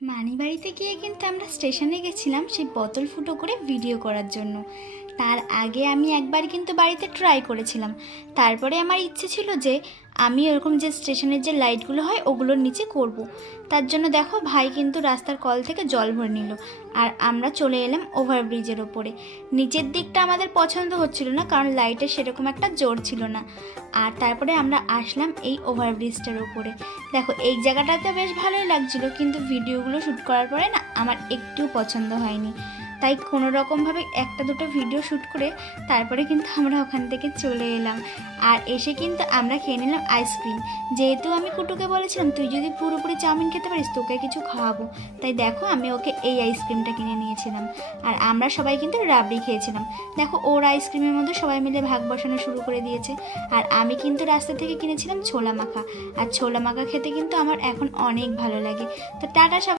মানিবাড়িতে গিয়ে কিন্তু আমরা স্টেশনে গেছিলাম সেই বোতল ফুটো করে ভিডিও করার জন্য। তার আগে আমি একবার কিন্তু বাড়িতে ট্রাই করেছিলাম। তারপরে আমার ইচ্ছে ছিল যে আমি ওরকম যে স্টেশনের যে লাইটগুলো হয় ওগুলোর নিচে করব। তার জন্য দেখো ভাই কিন্তু রাস্তার কল থেকে জল ভরে নিল, আর আমরা চলে এলাম ওভারব্রিজের ওপরে। নিচের দিকটা আমাদের পছন্দ হচ্ছিল না, কারণ লাইটের সেরকম একটা জোর ছিল না। আর তারপরে আমরা আসলাম এই ওভারব্রিজটার ওপরে। দেখো এই জায়গাটাতে বেশ ভালোই লাগছিল, কিন্তু ভিডিওগুলো শ্যুট করার পরে না আমার একটু পছন্দ হয়নি। তাই কোনো রকমভাবে একটা দুটো ভিডিও শ্যুট করে তারপরে কিন্তু আমরা ওখান থেকে চলে এলাম। আর এসে কিন্তু আমরা খেয়ে নিলাম আইসক্রিম। যেহেতু আমি কুটুকে বলেছিলাম তুই যদি পুরোপুরি চাউমিন খেতে পারিস তোকে কিছু খাওয়াবো, তাই দেখো আমি ওকে এই আইসক্রিমটা কিনে নিয়েছিলাম। আর আমরা সবাই কিন্তু রাবড়ি খেয়েছিলাম। দেখো ওর আইসক্রিমের মধ্যে সবাই মিলে ভাগ বসানো শুরু করে দিয়েছে। আর আমি কিন্তু রাস্তা থেকে কিনেছিলাম ছোলা মাখা। আর ছোলা মাখা খেতে কিন্তু আমার এখন অনেক ভালো লাগে। তো টাটা।